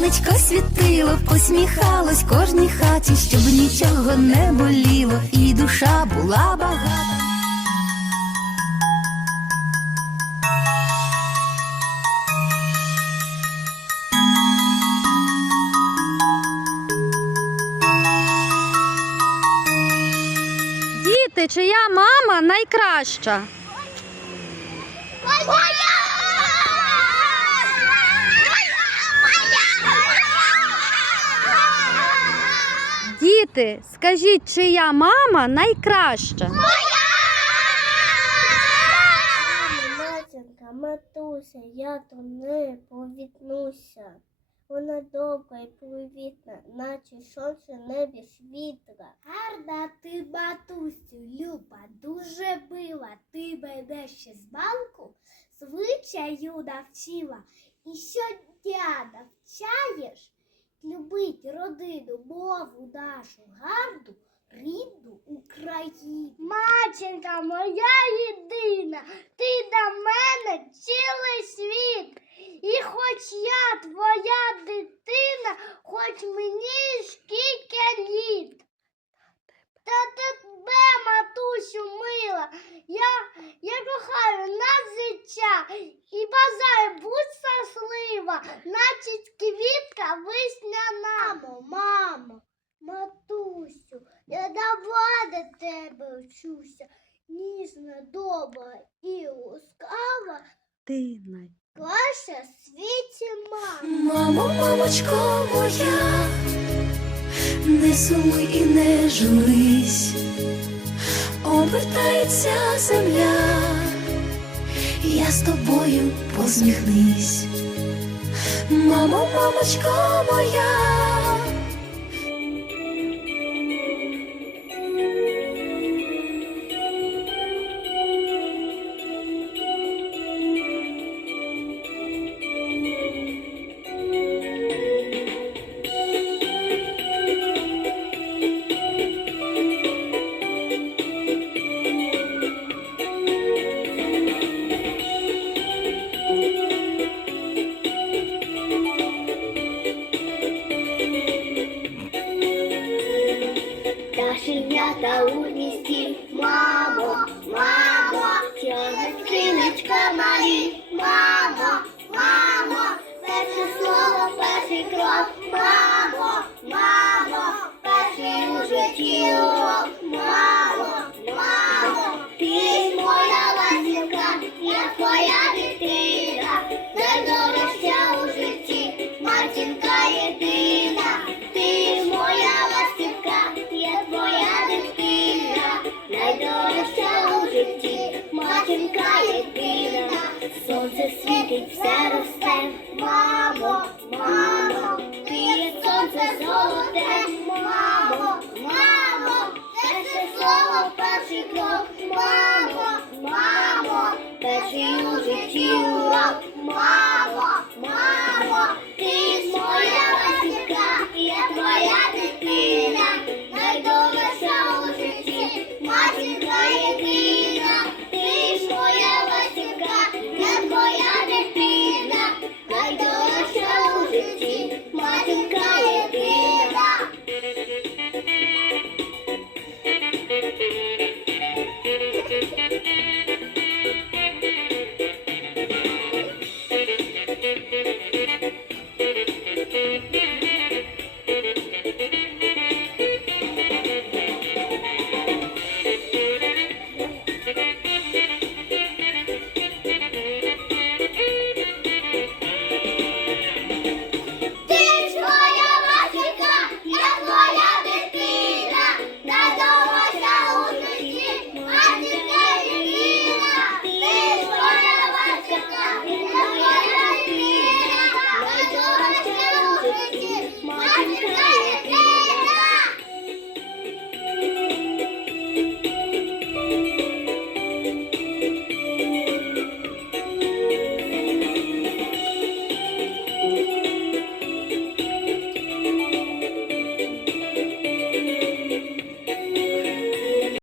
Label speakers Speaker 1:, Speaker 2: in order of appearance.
Speaker 1: сонечко світило, посміхалось кожній хаті, щоб нічого не боліло, і душа була багата.
Speaker 2: Діти, чия мама найкраща? Діти, скажіть, чия мама найкраща?
Speaker 3: Матінка, матуся, я до неї повітнуся. Вона добра і привітна, наче сонце небі світла. Гарна ти, матусю, люба, дуже била. Ти мене ще з банку звичаю навчила. І щодня навчаєш любить родину, мову нашу гарну, рідну Україну. Маченька моя єдина, ти до мене цілий світ. І хоч я твоя дитина, хоч мені скільки літ. Та тебе, матусю, мила, я, я кохаю на життя і бажаю будь щаслива, наче квітка весняна. Мамо, мамо, матусю, я давай до тебе вчуся, ніжна, добра і ласкава,
Speaker 2: Ти най.
Speaker 3: клаша в світі мама.
Speaker 1: Мамо, мамочко моя, не сумуй і не журись, обертається земля, я з тобою посміхнись. Мамо, мамочко моя.
Speaker 3: Пташенята у гнізді, мамо, мамо, чого крилечка малі, мамо, сонце світить, все росте, мамо.